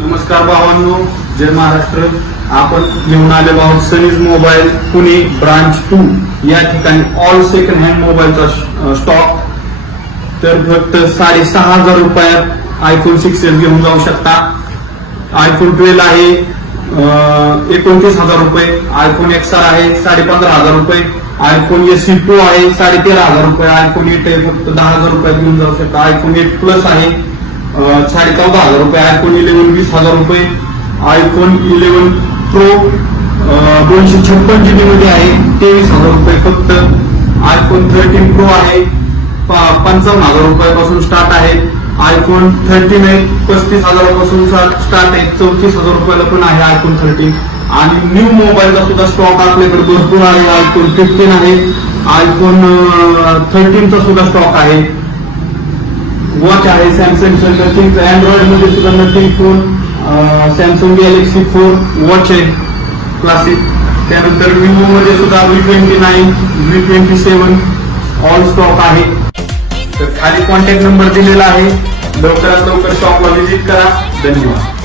नमस्कार भावांनो, जय महाराष्ट्र. आपण घेऊन आलेलो आहोत सनीज मोबाईल पुणे ब्रांच 2 या ठिकाणी ऑल सेकंड हँड मोबाईलचा स्टॉक. तर फक्त 6,500 रुपयात आयफोन 6s घेऊन जाऊ शकता. आयफोन 12 आहे 29,000 रुपये, आयफोन XR आहे 15,500 रुपये, आयफोन SE Pro आहे 13,500 रुपये, आयफोन 8 आहे फक्त 10,000 रुपयात घेऊन जाऊ शकता. आयफोन 8 प्लस आहे 14,500 रुपये, आयफोन 11 20,000 रुपये, आयफोन 11 प्रो 256 GB मध्ये आहे 23,000 रुपये फक्त. आयफोन 13 प्रो आहे 55,000 रुपयापासून स्टार्ट आहे. आयफोन 13 आहे 35,000 पासून स्टार्ट आहे, 34,000 रुपयाला पण आहे आयफोन 13. आणि न्यू मोबाईलचा सुद्धा स्टॉक आपल्याकडे भरपूर आहे. आयफोन 15 आहे, आयफोन 13 चा सुद्धा स्टॉक आहे. वॉच आहे सॅमसंगचं नथिंग, अँड्रॉइड मध्ये सुद्धा nothing phone, Samsung Galaxy 4 watch आहे क्लासिक. त्यानंतर विवो मध्ये सुद्धा V29 V27 ऑल स्टॉक आहे. तर खाली कॉन्टॅक्ट नंबर दिलेला आहे. लवकरात लवकर शॉपला व्हिजिट करा. धन्यवाद.